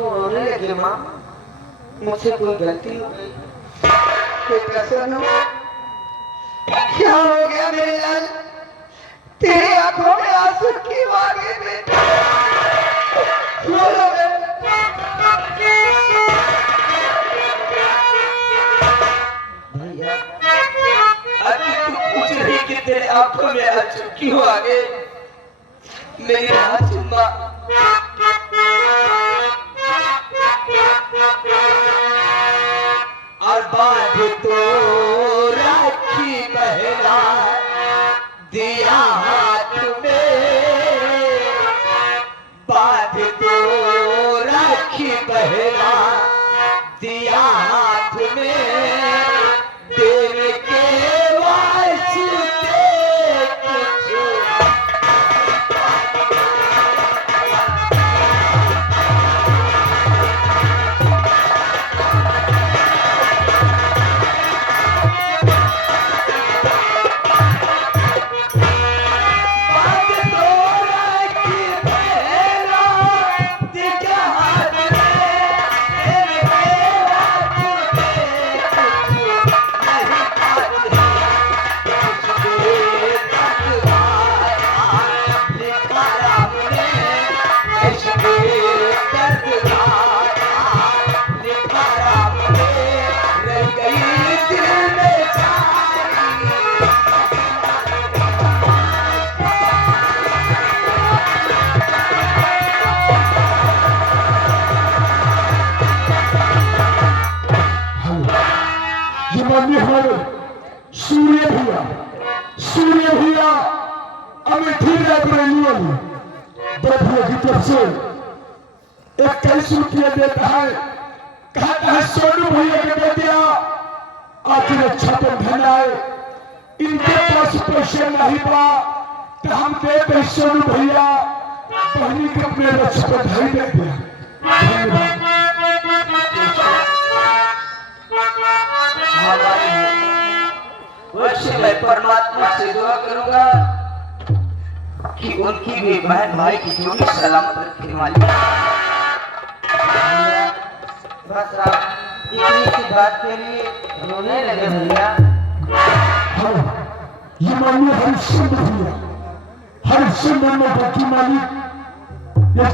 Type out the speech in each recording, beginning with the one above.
क्यों रोने लगे माँ? मुझसे कोई गलती हो गई? कोई कसर हो? क्या हो गया मेरे लाल? तेरी आंखों में आंसू क्यों आ गए बेटा? बोलो भैया, अभी तू पूछ रही कि तेरे आंखों में आंसू क्यों आ गए? मेरी हाथ चुम्मा। और बात तो राखी पहला दिया हाथ में, बात तो राखी पहला दिया हाथ में, तेरे के वास्ते कुछ सूर्य भैया अमेठी लाइब्रेरियन बधिया की तरफ से 21 रुपये देता है। कहता है सोनू भैया के बेटिया आखिर छापे धनाए, इनके पास पैसे नहीं बा तो हम देते सोनू भैया बहनी के अपने रक्ष पर धई दे दिया। वैसे मैं परमात्मा से दुआ करूंगा कि उनकी भी बहन भाई की जोड़ी सलामत रखे मालिक। बस आप इतनी सी बात के लिए रोने लगे भैया? ये मानिए हरिश्चंद्र भैया, हरिश्चंद्र में बाकी मालिक ये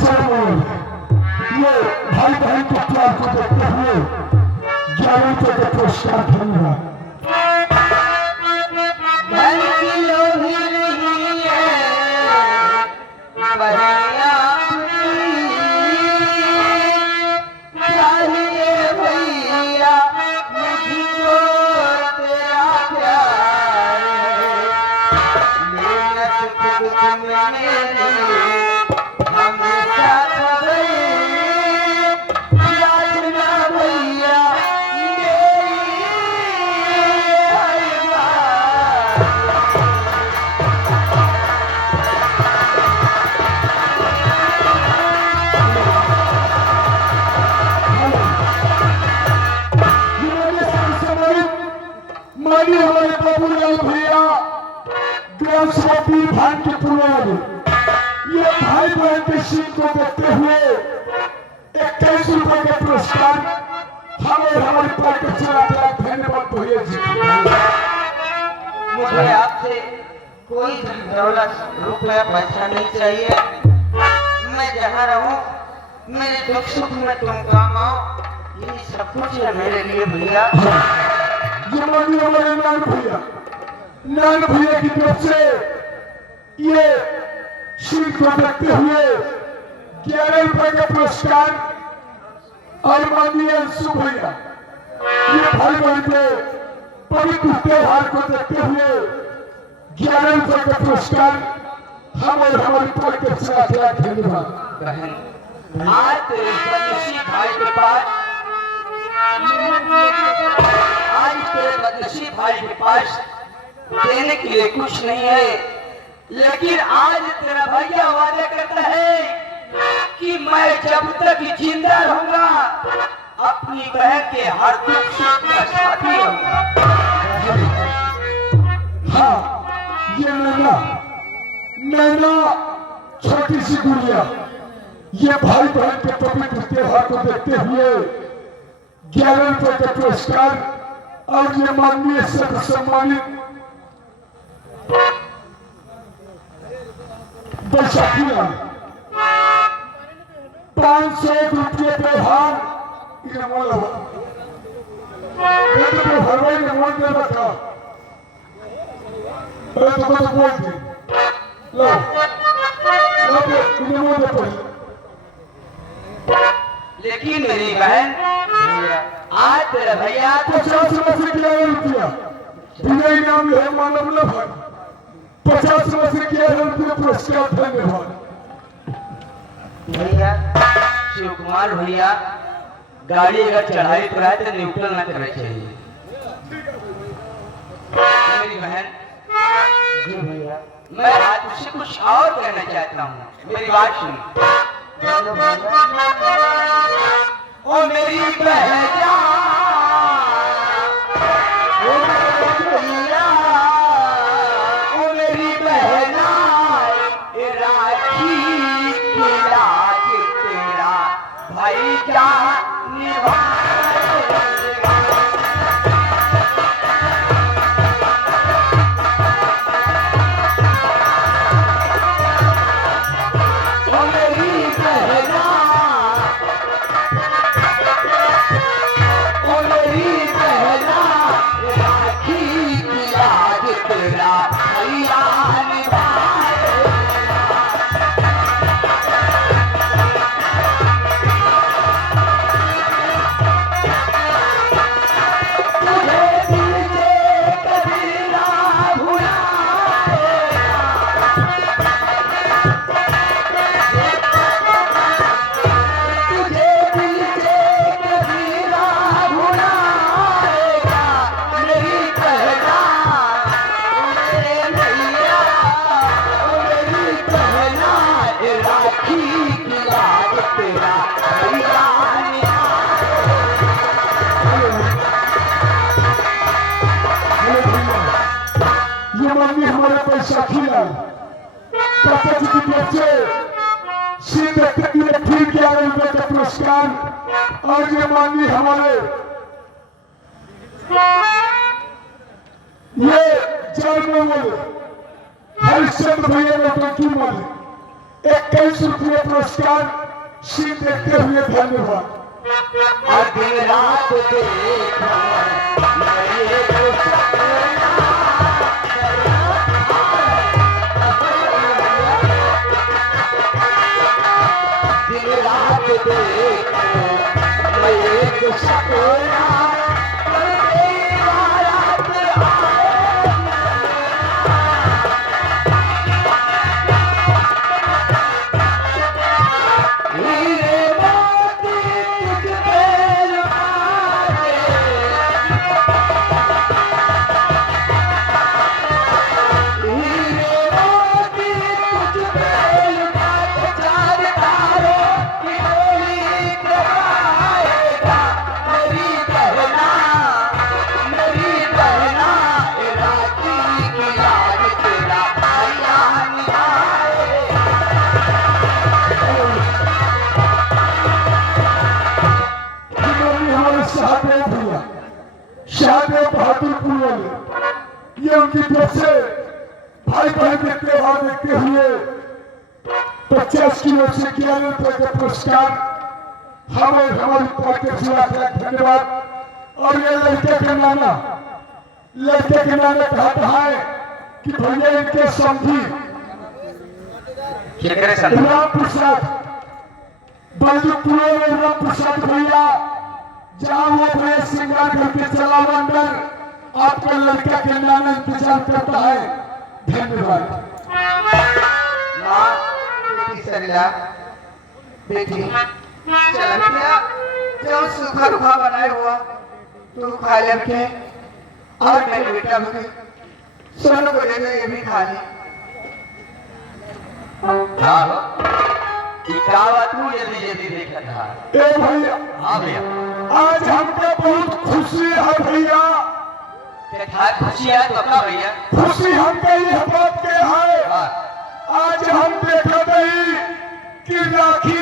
ये भाई बहन के प्यार को देखते हुए 11 रुपये का पुरस्कार धन्यवाद। धन की लोभी नहीं है भैया, चाहिए भैया मुझको तेरा प्यार, मेहनत खुद मैंने हमेशा खबर जाना भैया मानिए हमारे बाबूलाल भैया ग्राम सभापति भान के पूर्वज, ये भाई बहन के सीन को देखते हुए 21 रुपये का पुरस्कार हमें हमारे पार्टी से धन्यवाद भैया जी। मुझे आपसे कोई दौलत रुपया पैसा नहीं चाहिए। मैं जहाँ रहूँ मेरे दुख सुख में तुम काम आओ, ये सब कुछ है मेरे लिए भैया। ये मानिए हमारे नान भैया की तरफ से ये शील को देखते हुए 11 रुपये का पुरस्कार, और माननीय अंशु भैया ये भाई बहन के पवित्र त्योहार को देखते हुए 11 रुपये का पुरस्कार हम और हमारी पवित्र से धन्यवाद। बहन आज तेरे बदनसीब भाई के पास, आज तेरे बदनसीब भाई के पास देने के लिए कुछ नहीं है, लेकिन आज तेरा भैया वादा करता है कि मैं जब तक जिंदा रहूंगा अपनी बहन के हर दुख सुख का साथी रहूंगा। हाँ, ये नैना छोटी सी गुड़िया ये भाई बहन के पवित्र त्योहार को देखते हुए 11 रुपए का पुरस्कार और ये माननीय सर्व सम्मानित बैसाखी 500 रुपये व्यवहार मोल हरवाई ने मोल दे रखा तो बोल दी लो मोल दे पड़े। लेकिन मेरी बहन आज तेरा भैया 50 वर्ष किया रुपया बिना इनाम है मानव न भाई 50 वर्ष किया रुपया पुरस्कार धन्यवाद। भैया शिव कुमार भैया गाड़ी अगर चढ़ाई पर आए तो न्यूट्रल ना करना चाहिए। मेरी बहन जी भैया मैं आज उससे कुछ और कहना चाहता हूँ, मेरी बात सुन। ओ मेरी बहन भाई क्या हमारे बैसाखी पापा जी की तरफ से श्री देखते हुए फिर 11 रुपए का पुरस्कार और ये माननीय हमारे ये जन्म वाले हरिश्चंद्र भैया नौटंकी वाले 21 रुपये पुरस्कार श्री देखते हुए धन्यवाद। दिन रात बहादुरपुर वाले ये उनकी तरफ से भाई बहन के त्योहार देखते हुए 50 किलो से 11 रुपए का पुरस्कार हमारी पार्टी से धन्यवाद। और ये लड़के के नाना कहता है कि भैया इनके समझी राम प्रसाद बलदुपुर में राम प्रसाद भैया जहाँ वो भैया श्रृंगार करके चला अंदर आपका लड़का के नाना इंतजार करता है। धन्यवाद। बेटी चल भैया जो सूखा रूखा बनाया हुआ तू खा लेके और मेरे बेटा भी सोनू को ले ये भी खा ले। तू जल्दी देखा था। ए भैया हाँ भैया आज हमको बहुत खुशी है भैया। क्या खुशी है तो क्या भैया? खुशी हमको यह बात के है आज हम देखा नहीं कि राखी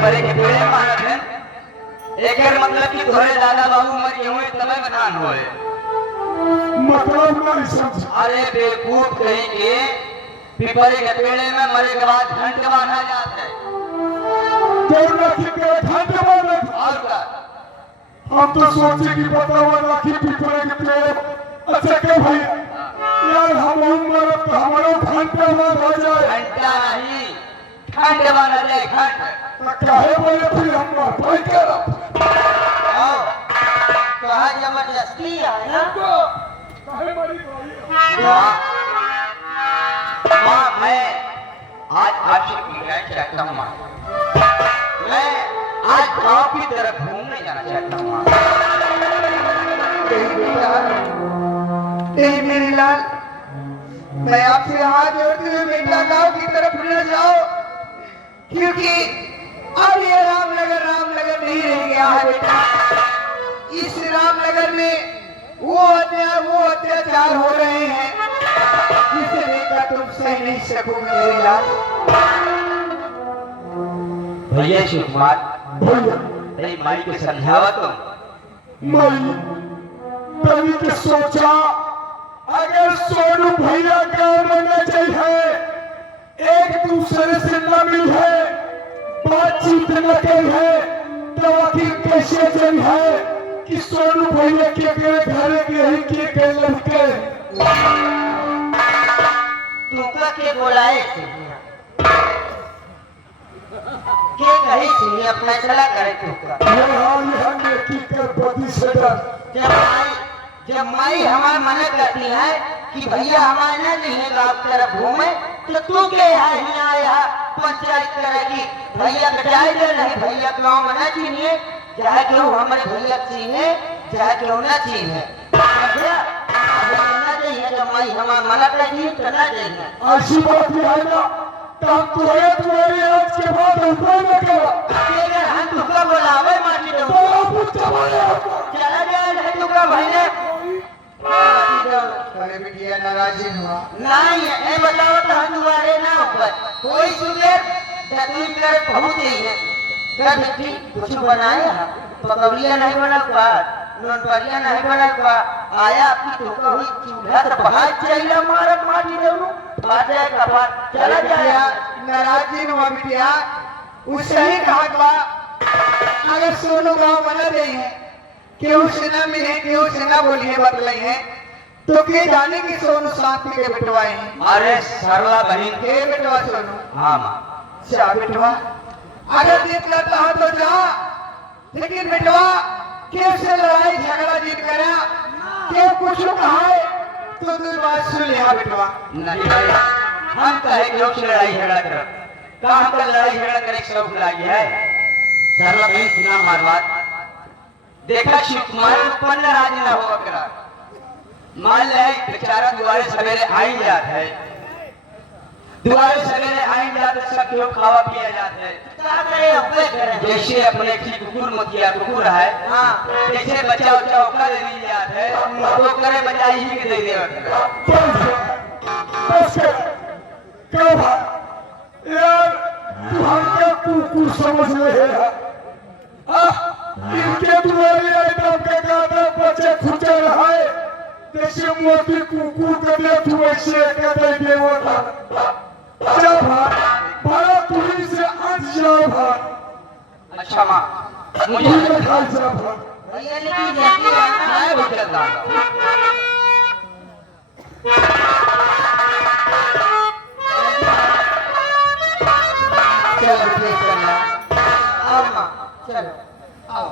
पिपरे के पेड़े मानत है एकर मतलब कि तोहरे दादा बाबू मर हुए तबे बनान होए मतलब नहीं समझ। अरे बेवकूफ कहीं के पिपरे के पेड़े में मरे के बाद घंट बांधा जाता है तो राखी के घंट बांधा और का हम तो सोचे कि बताओ राखी पिपरे के पेड़ अच्छा क्या भाई यार हम उम्र तो हमारा घंटा बांधा जाए घंटा नहीं घंट बांधा जाए घंट तो काहे बोले फिर हम भाई करब कहा जबरदस्ती है ना काहे मारी भाई माँ मैं आज आपसे मिलना चाहता हूँ माँ मैं आज गांव की तरफ घूमने जाना चाहता हूँ माँ मेरी लाल मैं आपसे हाथ जोड़ते हुए बेटा गांव की तरफ न जाओ क्योंकि अब ये रामनगर नहीं रह गया है बेटा इस रामनगर में वो अत्याचार हो रहे हैं जिसे देखकर तुम सह नहीं सकोगे मेरी लाल भैया शिव कुमार भैया तेरी माई को समझावा तुम मैं तभी के सोचा अगर सोनू भैया गाँव में न चाहिए एक दूसरे से न मिल है बातचीत न करी है तो आखिर कैसे चली है कि सोनू भैया के घर के के लड़के तुका के बोलाए के कहे सुनी अपना चला करे तुका यहाँ नेकी कर बदी से डर जब माई हमारे मना करती है कि भैया हमारे न नहीं गाँव की तरफ घूमे तो तू के यहाँ आया पंचायत करेगी भैया कटाई दे नहीं भैया गाँव में न चीनिए चाहे क्यों हमारे भैया चीने चाहे क्यों न चीने माई हमारे मना करेगी तो न जाएंगे ऐसी बात है ना तो हम तुम्हारे आज के बाद ऊपर न करा हम तुका बोलावे माटी दो चला जाए नहीं तुका भैया अरे बिटिया नाराजी हुआ नहीं ए बताओ तो हम दुआरे ना ऊपर कोई सुने तकलीफ कर बहुत ही है क्या बेटी कुछ बनाया पकौड़िया नहीं बना पा नोनपरिया नहीं बना पा आया आपकी धोखा हुई चूल्हा तो बाहर चाहिए मारक माटी दोनों बात है कपार चला जाए नाराजी हुआ बिटिया उससे ही कहा बा अगर सोनू गाँव बना दे हैं क्यों से न मिले क्यों से न बोलिए बतलाई है तो के जाने की सोनू साथ में के बिटवाए हैं अरे सरला बहन के बिटवा सोनू हाँ माँ जा बिटवा अगर जीत करता हो तो जा लेकिन बिटवा क्यों से लड़ाई झगड़ा जीत करा क्यों कुछ कहा है तो तू बात सुन लिया बिटवा नहीं हम कहे क्यों से लड़ाई झगड़ा कर कहाँ का लड़ाई झगड़ा करे शौक लागी है सरला बहन सुना मार बात देखा शिव कुमार उत्पन्न राज न हो करा मान ले बेचारा दुआरे सवेरे आई जात है दुआरे सवेरे आई जात है सब क्यों खावा पिया जाता है क्या करे अपने करे जैसे अपने की कुकुर मतिया कुकुर है हां जैसे बच्चा बच्चा ओका दे दी जात है तो करे बच्चा ही के दे दे बस क्या भाई यार तू हम क्या कुकुर समझ रहे हैं इनके दुआरे एकदम के गाना बच्चे खुचे रहे जैसे मोती कुकुर के दे तू ऐसे के दे देवो था जा भाई बड़ा तुझी से आज जा भाई अच्छा मां मुझे खा जा भाई भैया लेकिन जाती है मैं भी चलता चलो ठीक है आओ मां चलो आओ